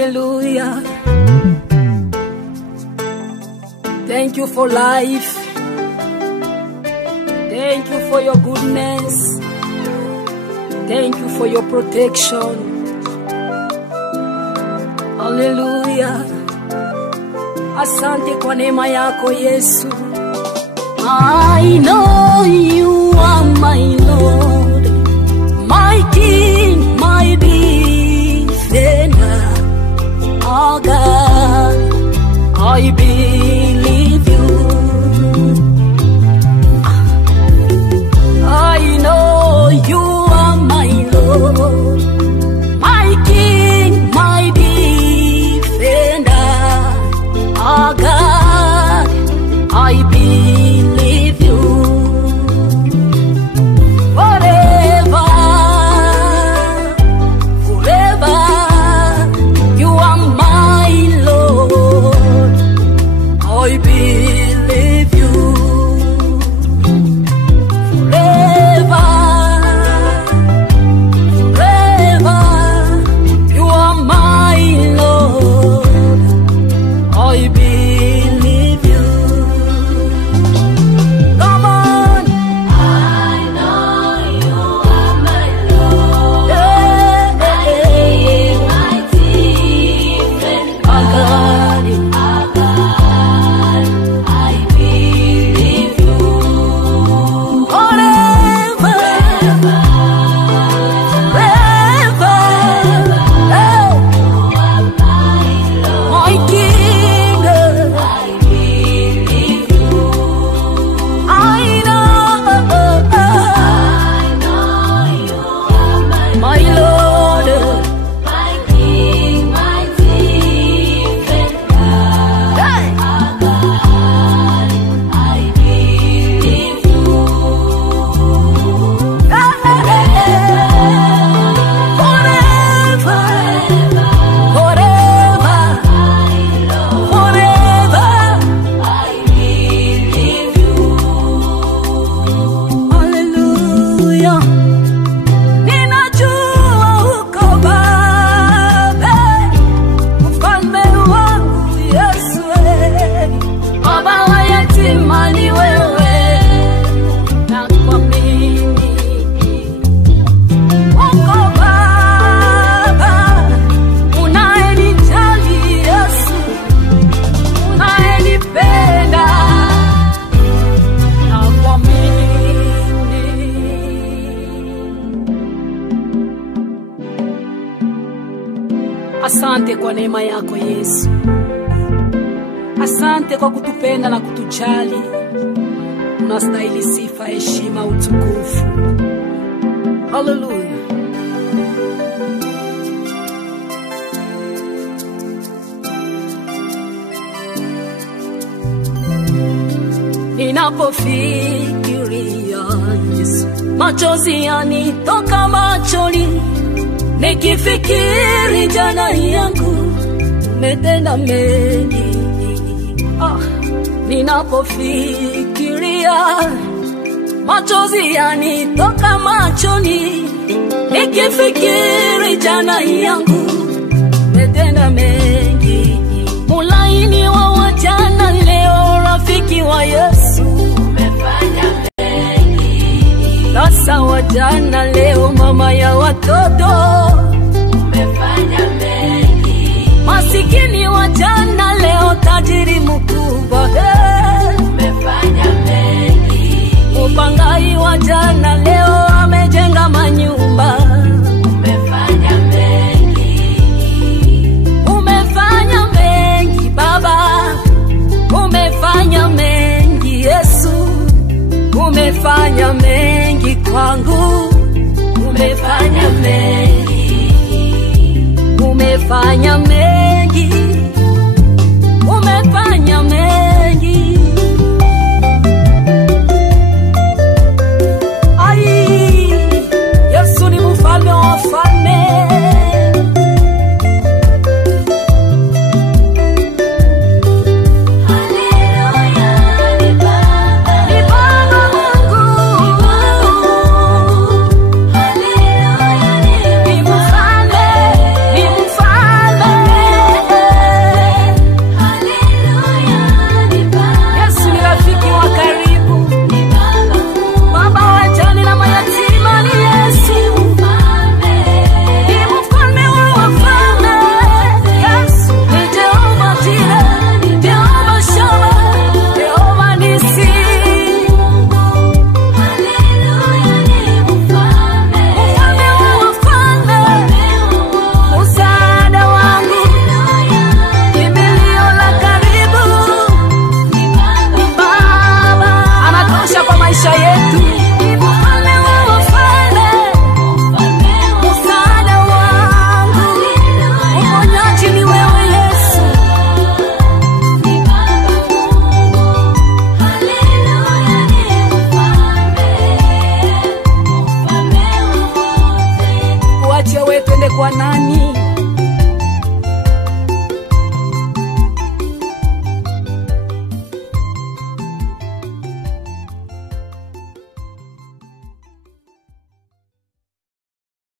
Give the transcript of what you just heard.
Hallelujah. Thank you for life. Thank you for your goodness. Thank you for your protection. Hallelujah. Asante kwa neema yako Yesu. I know you are my Lord, my King, my defender. Oh God, I believe you. I know you are my Lord, my King, my defender. Oh God, I believe you. Forever, forever, you are my Lord. I believe you. Forever, forever, you are my Lord. I believe you. Come on. I know you are my Lord. My King, my defender. I believe you. Forever, forever, oh, my King, I believe you. I know you are my Lord, my King, my defender. I believe you. Forever, forever, forever, I believe you. Hallelujah. Ninajua uko Baba, mfalme wangu Yesu. Baba wa yatima ni wewe, nakuamini. Uko Baba, unayenijali Yesu, unayenipenda, nakuamini. Asante kwa neema yako Yesu. Asante kwa kutupenda na kutujali. Unastahili sifa, heshima, utukufu. Hallelujah. Ninapofikiria Yesu, machozi yanitoka machoni. Nikifikiri jana yangu, umetenda mengi. Ninapofikiria, machozi yanitoka machoni. Nikifikiri jana yangu, umetenda mengi. Mulaini wa wajana leo, rafiki wa Yesu, umefanya mengi. Sasa wajana leo, mama ya watoto, umefanya mengi. Masikini wajana leo, tajiri mkubwa, umefanya mengi. Upangai wajana leo, amejenga manyumba, umefanya mengi. Umefanya mengi Baba, umefanya mengi Yesu, umefanya mengi kwangu, umefanya mengi, umefanya mengi, umefanya mengi. Ai, Yesu ni mfalme wa wafalme. Hallelujah, ni Baba. tuende kwa nani?